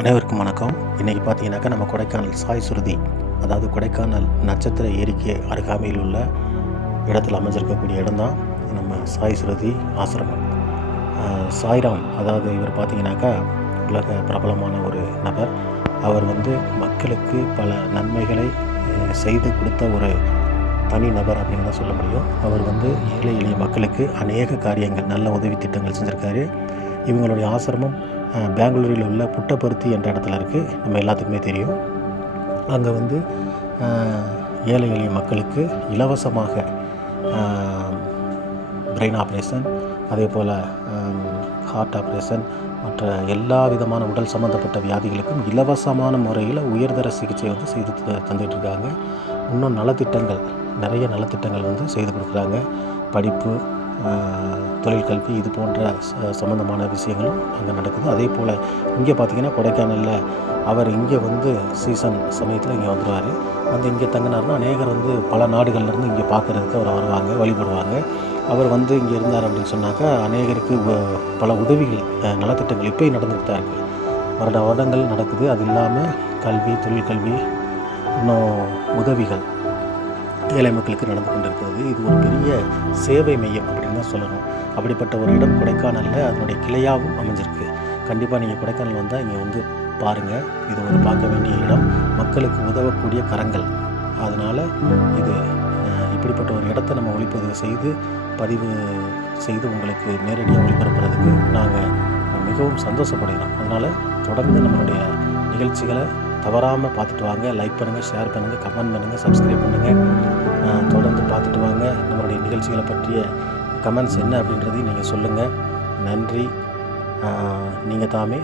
அனைவருக்கும் வணக்கம். இன்றைக்கி பார்த்தீங்கன்னாக்கா நம்ம கொடைக்கானல் சாய் சுருதி, அதாவது கொடைக்கானல் நட்சத்திர ஏரிக்கு அருகாமையில் உள்ள இடத்துல அமைஞ்சிருக்கக்கூடிய இடம் தான் நம்ம சாய் சுருதி ஆசிரமம். சாய்ராம், அதாவது இவர் பார்த்தீங்கன்னாக்கா உலக பிரபலமான ஒரு நபர். அவர் மக்களுக்கு பல நன்மைகளை செய்து கொடுத்த ஒரு தனி நபர் அப்படின்னு தான் சொல்ல முடியும். அவர் ஏழை எளிய மக்களுக்கு அநேக காரியங்கள், நல்ல உதவி திட்டங்கள் செஞ்சுருக்காரு. இவங்களுடைய ஆசிரமம் பெங்களூரில் உள்ள புட்டபர்த்தி என்ற இடத்துல இருக்குது. நம்ம எல்லாத்துக்குமே தெரியும். அங்கே ஏழை எளிய மக்களுக்கு இலவசமாக பிரெயின் ஆப்ரேஷன், அதே போல் ஹார்ட் ஆப்ரேஷன், மற்ற எல்லா விதமான உடல் சம்மந்தப்பட்ட வியாதிகளுக்கும் இலவசமான முறையில் உயர்தர சிகிச்சை செய்து தந்துகிட்ருக்காங்க. இன்னும் நலத்திட்டங்கள், நிறைய நலத்திட்டங்கள் செய்து கொடுக்குறாங்க. படிப்பு, தொழிற்கல்வி, இது போன்ற சம்மந்தமான விஷயங்களும் அங்கே நடக்குது. அதே போல் இங்கே பார்த்திங்கன்னா கொடைக்கானலில் அவர் இங்கே சீசன் சமயத்தில் இங்கே வந்துடுவார். இங்கே தங்கினார்னா அநேகர் பல நாடுகள்லேருந்து இங்கே பார்க்குறதுக்கு அவர் வருவாங்க, வழிபடுவாங்க. அவர் இங்கே இருந்தார் அப்படின்னு சொன்னாக்கா அநேகருக்கு பல உதவிகள், நலத்திட்டங்கள் இப்போயும் நடந்துகிட்டு தான் இருக்குது. வருடங்கள் நடக்குது. அது இல்லாமல் கல்வி, தொழிற்கல்வி, இன்னும் உதவிகள் ஏழை மக்களுக்கு நடந்து கொண்டு இருக்கிறது. இது ஒரு பெரிய சேவை மையம் அப்படின்னு தான் சொல்லணும். அப்படிப்பட்ட ஒரு இடம் கொடைக்கானலில் அதனுடைய கிளையாகவும் அமைஞ்சிருக்கு. கண்டிப்பாக நீங்கள் கொடைக்கானல் வந்தால் இங்கே பாருங்கள். இது ஒரு பார்க்க வேண்டிய இடம், மக்களுக்கு உதவக்கூடிய கரங்கள். அதனால் இது இப்படிப்பட்ட ஒரு இடத்த நம்ம ஒளிப்பதிவு செய்து பதிவு செய்து உங்களுக்கு நேரடியாக ஒளிபரப்புறதுக்கு நாங்கள் மிகவும் சந்தோஷப்படுகிறோம். அதனால் தொடர்ந்து நம்மளுடைய நிகழ்ச்சிகளை தவறாமல் பார்த்துட்டு வாங்க. லைக் பண்ணுங்கள், ஷேர் பண்ணுங்கள், கமெண்ட் பண்ணுங்கள், சப்ஸ்கிரைப் பண்ணுங்கள். தொடர்ந்து பார்த்துட்டு வாங்க. நம்மளுடைய நிகழ்ச்சிகளை பற்றிய கமெண்ட்ஸ் என்ன அப்படின்றதையும் நீங்கள் சொல்லுங்கள். நன்றி. நீங்கள் தாமே